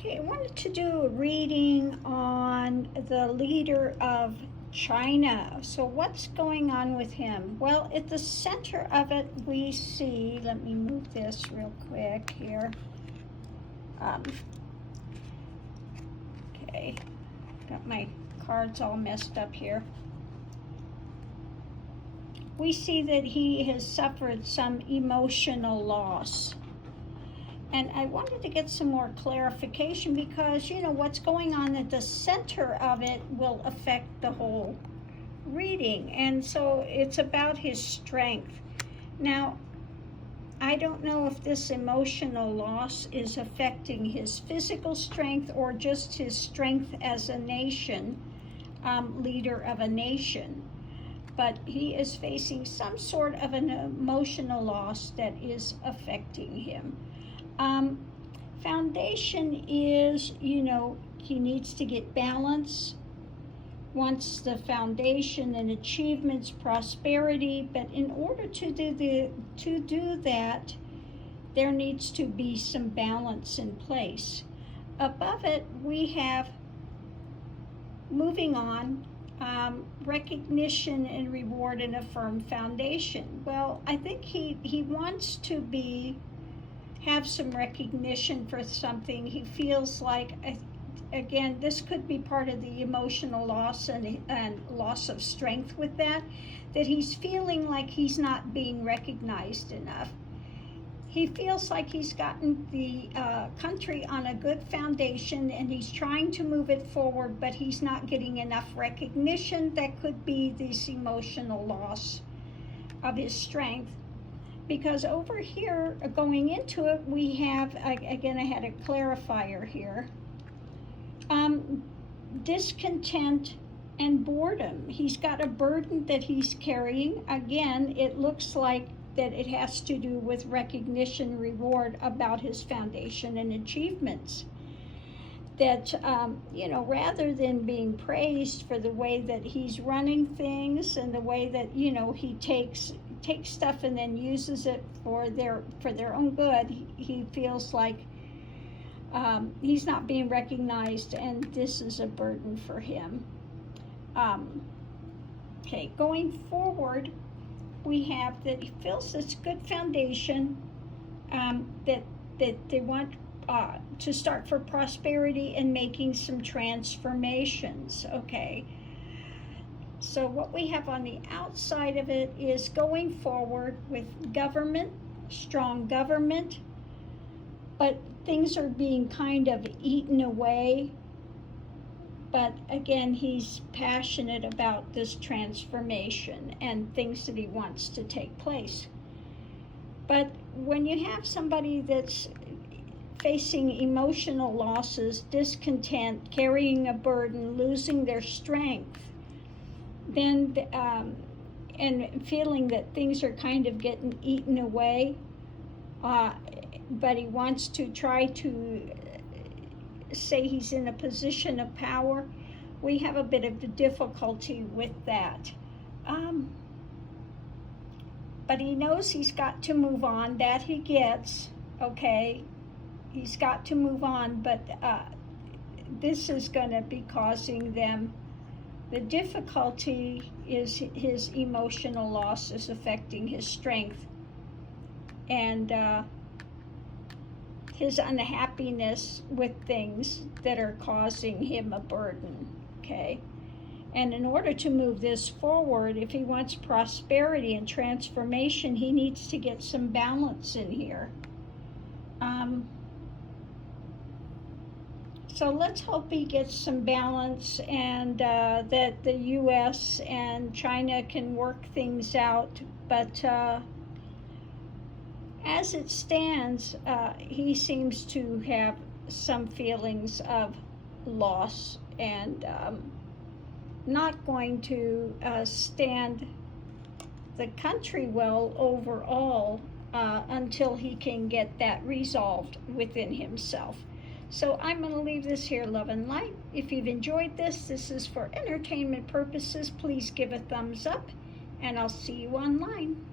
Okay, I wanted to do a reading on the leader of China. So what's going on with him? Well, at the center of it, we see, let me move this real quick here. Okay, got my cards all messed up here. We see that he has suffered some emotional loss. And I wanted to get some more clarification because, you know, what's going on at the center of it will affect the whole reading. And so it's about his strength. Now, I don't know if this emotional loss is affecting his physical strength or just his strength as a nation, leader of a nation. But he is facing some sort of an emotional loss that is affecting him. Foundation is, you know, he needs to get balance, wants the foundation and achievements, prosperity, but in order to do that, there needs to be some balance in place. Above it, we have moving on, recognition and reward and a firm foundation. Well, I think he wants to have some recognition for something. He feels like, again, this could be part of the emotional loss and loss of strength with that he's feeling like he's not being recognized enough. He feels like he's gotten the country on a good foundation and he's trying to move it forward, but he's not getting enough recognition. That could be this emotional loss of his strength. Because over here, going into it, we have, again, I had a clarifier here, discontent and boredom. He's got a burden that he's carrying. Again, it looks like that it has to do with recognition, reward about his foundation and achievements. That, you know, rather than being praised for the way that he's running things and the way that, you know, he takes stuff and then uses it for their own good, he feels like he's not being recognized, and this is a burden for him. Okay, going forward, we have that he feels it's good foundation, that they want to start for prosperity and making some transformations. Okay. So what we have on the outside of it is going forward with government, strong government, but things are being kind of eaten away. But again, he's passionate about this transformation and things that he wants to take place. But when you have somebody that's facing emotional losses, discontent, carrying a burden, losing their strength, then and feeling that things are kind of getting eaten away, but he wants to try to say he's in a position of power, we have a bit of the difficulty with that. But he knows he's got to move on, that he gets, okay? He's got to move on, but this is going to be causing them. The difficulty is his emotional loss is affecting his strength and his unhappiness with things that are causing him a burden, okay? And in order to move this forward, if he wants prosperity and transformation, he needs to get some balance in here. So let's hope he gets some balance and that the U.S. and China can work things out. But as it stands, he seems to have some feelings of loss and not going to stand the country well overall until he can get that resolved within himself. So I'm going to leave this here, love and light. If you've enjoyed this is for entertainment purposes. Please give a thumbs up, and I'll see you online.